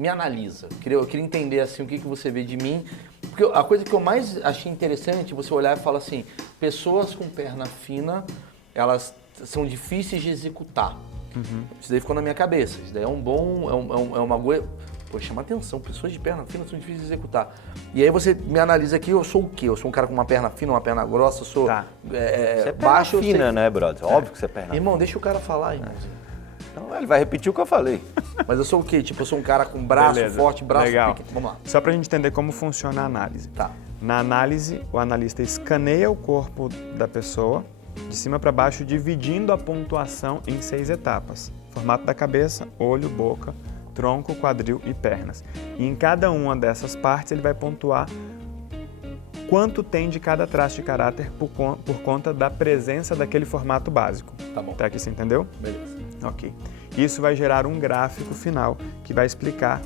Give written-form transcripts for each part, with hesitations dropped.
me analisa. Eu queria entender assim, o que você vê de mim. Porque a coisa que eu mais achei interessante, você olhar e falar assim, pessoas com perna fina, elas são difíceis de executar. Isso daí ficou na minha cabeça. Isso daí é um bom, é uma coisa... Pô, chama atenção, pessoas de perna fina são difíceis de executar. E aí você me analisa aqui, eu sou o quê? Eu sou um cara com uma perna fina, uma perna grossa, eu sou Tá. Você é perna baixo... fina, né, brother? Óbvio que você é perna Irmão, deixa o cara falar, irmãozinho. Então ele vai repetir o que eu falei. Mas eu sou o quê? Tipo, eu sou um cara com braço Beleza. forte, braço Legal. pequeno. Vamos lá. Só pra gente entender como funciona a análise. Tá. Na análise, o analista escaneia o corpo da pessoa, de cima para baixo, dividindo a pontuação em 6 etapas. Formato da cabeça, olho, boca, tronco, quadril e pernas. E em cada uma dessas partes ele vai pontuar quanto tem de cada traço de caráter por conta da presença daquele formato básico. Tá bom. Até aqui você entendeu? Beleza. Ok. Isso vai gerar um gráfico final que vai explicar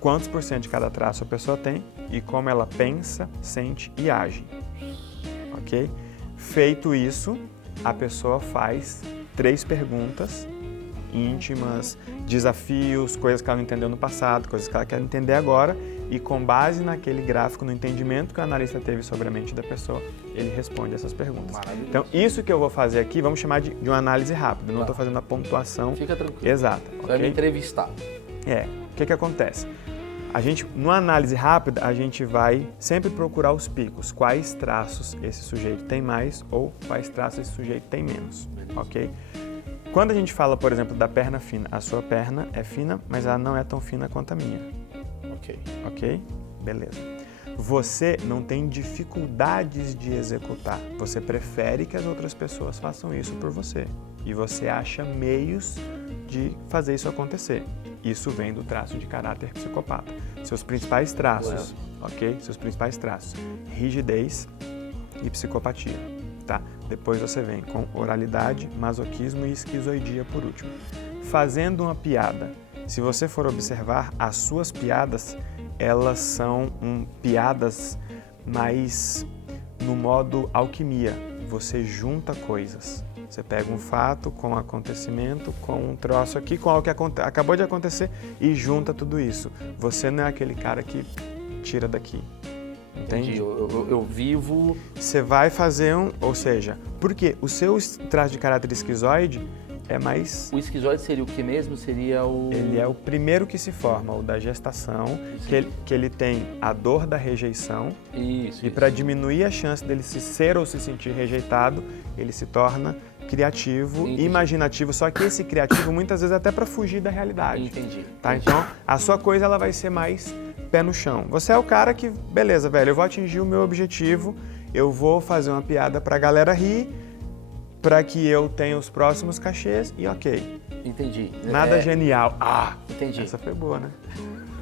quantos por cento de cada traço a pessoa tem e como ela pensa, sente e age. Ok? Feito isso, a pessoa faz 3 perguntas íntimas, desafios, coisas que ela não entendeu no passado, coisas que ela quer entender agora, e com base naquele gráfico, no entendimento que o analista teve sobre a mente da pessoa, ele responde essas perguntas. Maravilhoso. Então, isso que eu vou fazer aqui, vamos chamar de uma análise rápida, não estou fazendo a pontuação Fica tranquilo. exata. Você vai me Ok? entrevistar. O que acontece? Numa análise rápida, a gente vai sempre procurar os picos, quais traços esse sujeito tem mais ou quais traços esse sujeito tem menos, ok? Quando a gente fala, por exemplo, da perna fina, a sua perna é fina, mas ela não é tão fina quanto a minha, Ok. ok? Beleza. Você não tem dificuldades de executar, você prefere que as outras pessoas façam isso por você e você acha meios de fazer isso acontecer. Isso vem do traço de caráter psicopata. Seus principais traços, ok? Seus principais traços, rigidez e psicopatia, tá? Depois você vem com oralidade, masoquismo e esquizoidia por último. Fazendo uma piada, se você for observar, as suas piadas, elas são piadas mais no modo alquimia. Você junta coisas. Você pega um fato com um acontecimento, com um troço aqui, com algo que acabou de acontecer e junta tudo isso. Você não é aquele cara que tira daqui. Entende? Entendi. Eu vivo... Você vai fazer ou seja, porque o seu traço de caráter esquizoide é mais... O esquizoide seria o que mesmo? Seria o... Ele é o primeiro que se forma, o da gestação, que ele tem a dor da rejeição. Isso. E para diminuir a chance dele se ser ou se sentir rejeitado, ele se torna criativo, Entendi. imaginativo, só que esse criativo muitas vezes até para fugir da realidade. Entendi. Tá? Então, a sua coisa ela vai ser mais pé no chão. Você é o cara que, beleza, velho, eu vou atingir o meu objetivo, eu vou fazer uma piada pra galera rir, para que eu tenha os próximos cachês e ok. Entendi. Nada genial. Entendi. Essa foi boa, né?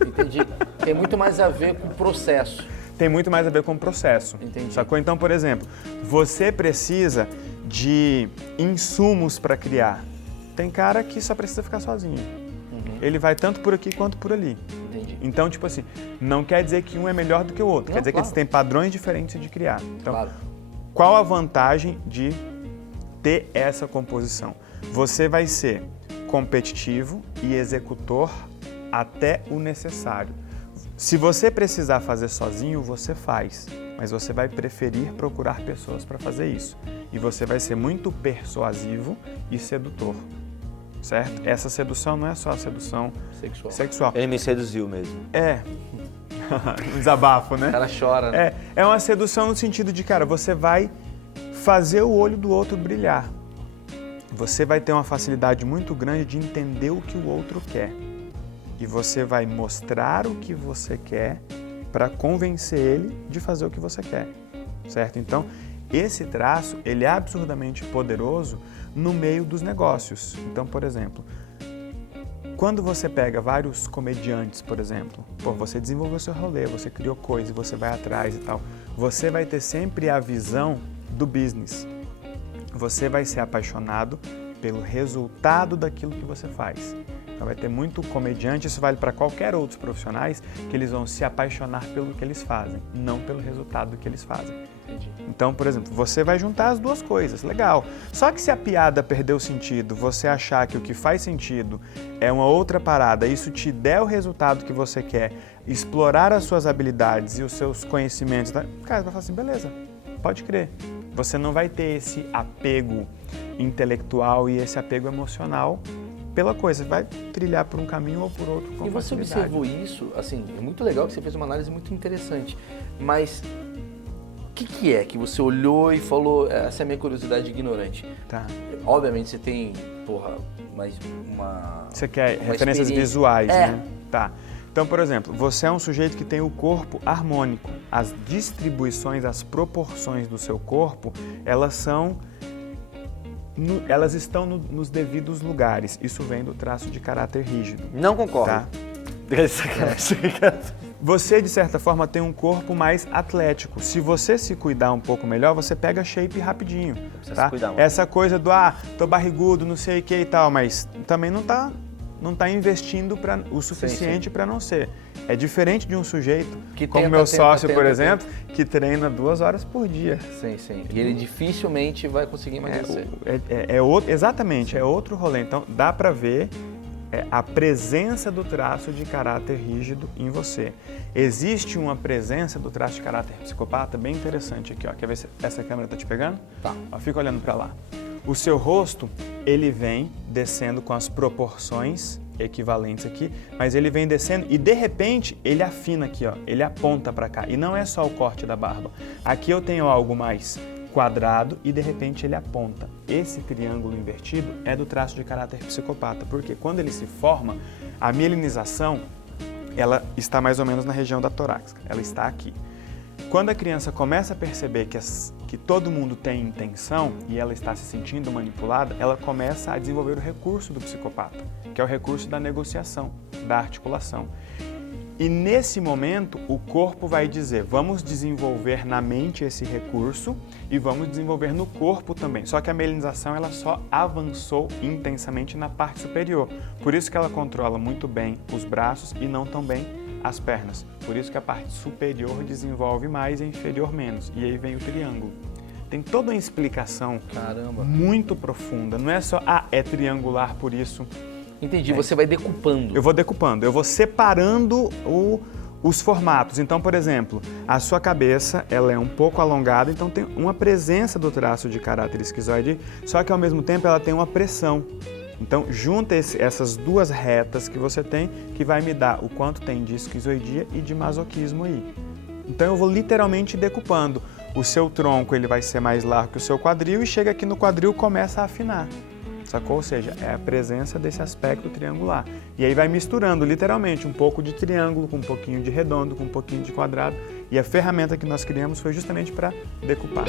Entendi. Tem muito mais a ver com o processo. Tem muito mais a ver com o processo. Entendi. Sacou? Então, por exemplo, você precisa de insumos para criar. Tem cara que só precisa ficar sozinho. Ele vai tanto por aqui quanto por ali. Entendi. Então, tipo assim, não quer dizer que um é melhor do que o outro. Não, Quer dizer que claro. eles têm padrões diferentes de criar. Então, Claro. qual a vantagem de ter essa composição? Você vai ser competitivo e executor até o necessário. Se você precisar fazer sozinho, você faz, mas você vai preferir procurar pessoas para fazer isso. E você vai ser muito persuasivo e sedutor, certo? Essa sedução não é só a sedução sexual. Ele me seduziu mesmo. É, um desabafo, né? O cara chora, né? É uma sedução no sentido de, cara, você vai fazer o olho do outro brilhar. Você vai ter uma facilidade muito grande de entender o que o outro quer. E você vai mostrar o que você quer para convencer ele de fazer o que você quer, certo? Então, esse traço, ele é absurdamente poderoso no meio dos negócios. Então, por exemplo, quando você pega vários comediantes, por exemplo, você desenvolveu seu rolê, você criou coisa, você vai atrás e tal, você vai ter sempre a visão do business. Você vai ser apaixonado pelo resultado daquilo que você faz. Então vai ter muito comediante, isso vale para qualquer outros profissionais, que eles vão se apaixonar pelo que eles fazem, não pelo resultado que eles fazem. Entendi. Então, por exemplo, você vai juntar as duas coisas, legal. Só que se a piada perdeu sentido, você achar que o que faz sentido é uma outra parada, isso te der o resultado que você quer, explorar as suas habilidades e os seus conhecimentos, cara, você vai falar assim, beleza, pode crer. Você não vai ter esse apego intelectual e esse apego emocional pela coisa, vai trilhar por um caminho ou por outro com E você facilidade. observou isso, assim, é muito legal que você fez uma análise muito interessante, mas o que é que você olhou e falou, essa é a minha curiosidade ignorante? Tá. Obviamente você tem, mas uma... Você quer uma referências experiência. visuais, É. né? Tá. Então, por exemplo, você é um sujeito que tem o corpo harmônico. As distribuições, as proporções do seu corpo, elas estão nos devidos lugares. Isso vem do traço de caráter rígido. Não concordo. Tá? Tá? Você, de certa forma, tem um corpo mais atlético. Se você se cuidar um pouco melhor, você pega shape rapidinho. Precisa Tá? se cuidar muito. Essa coisa do, tô barrigudo, não sei o que e tal, mas também não tá investindo o suficiente para não ser. É diferente de um sujeito, Que como tenta, meu sócio, tenta, por tenta. exemplo, que treina 2 horas por dia. Sim. E ele dificilmente vai conseguir emagrecer. Exatamente, é outro rolê. Então, dá para ver a presença do traço de caráter rígido em você. Existe uma presença do traço de caráter psicopata bem interessante aqui, ó. Quer ver se essa câmera tá te pegando? Tá. Ó, fica olhando para lá. O seu rosto, ele vem descendo com as proporções equivalentes aqui, mas ele vem descendo e de repente ele afina aqui, ó, ele aponta para cá. E não é só o corte da barba. Aqui eu tenho algo mais quadrado e de repente ele aponta. Esse triângulo invertido é do traço de caráter psicopata, porque quando ele se forma, a mielinização, ela está mais ou menos na região da torácica, ela está aqui. Quando a criança começa a perceber que todo mundo tem intenção e ela está se sentindo manipulada, ela começa a desenvolver o recurso do psicopata, que é o recurso da negociação, da articulação. E nesse momento, o corpo vai dizer, vamos desenvolver na mente esse recurso e vamos desenvolver no corpo também. Só que a mielinização, ela só avançou intensamente na parte superior. Por isso que ela controla muito bem os braços e não tão bem as pernas. Por isso que a parte superior desenvolve mais e a inferior menos. E aí vem o triângulo. Tem toda uma explicação muito profunda. Não é só, é triangular por isso. Entendi, você vai decupando. Eu vou decupando, eu vou separando os formatos. Então, por exemplo, a sua cabeça ela é um pouco alongada, então tem uma presença do traço de caráter esquizoide, só que ao mesmo tempo ela tem uma pressão. Então, junta essas duas retas que você tem, que vai me dar o quanto tem de esquizoidia e de masoquismo aí. Então, eu vou literalmente decupando. O seu tronco ele vai ser mais largo que o seu quadril e chega aqui no quadril e começa a afinar. Sacou? Ou seja, é a presença desse aspecto triangular. E aí vai misturando, literalmente, um pouco de triângulo com um pouquinho de redondo, com um pouquinho de quadrado. E a ferramenta que nós criamos foi justamente para decupar.